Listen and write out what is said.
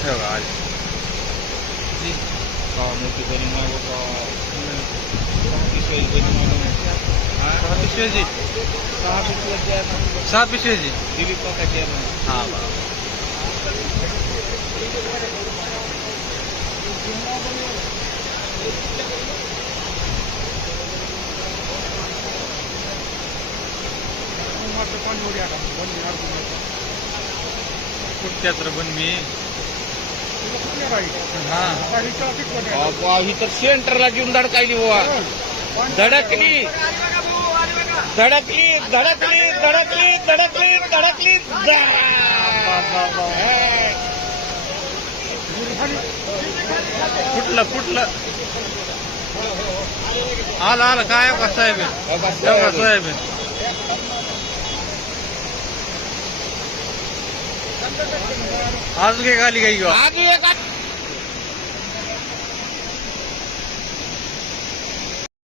Relaxa. Kalau mau kita ini mau સાત પીસેજી સાત પીસેજી દીવી પાકા છે હા બરાબર सहा पिशव्याची आहे ना सहा पिशव्याची दिलीप काकाची आहे ना हा कुठच्या तर पण मी. ही. तर सेंटरला घेऊन धडकायली बुवा. धडकली. धडकली धडकली धडकली धडकली धडकली. कुठलं कुठलं? आलं आलं काय साहेब साहेब हे. के गाली गई हो आज ये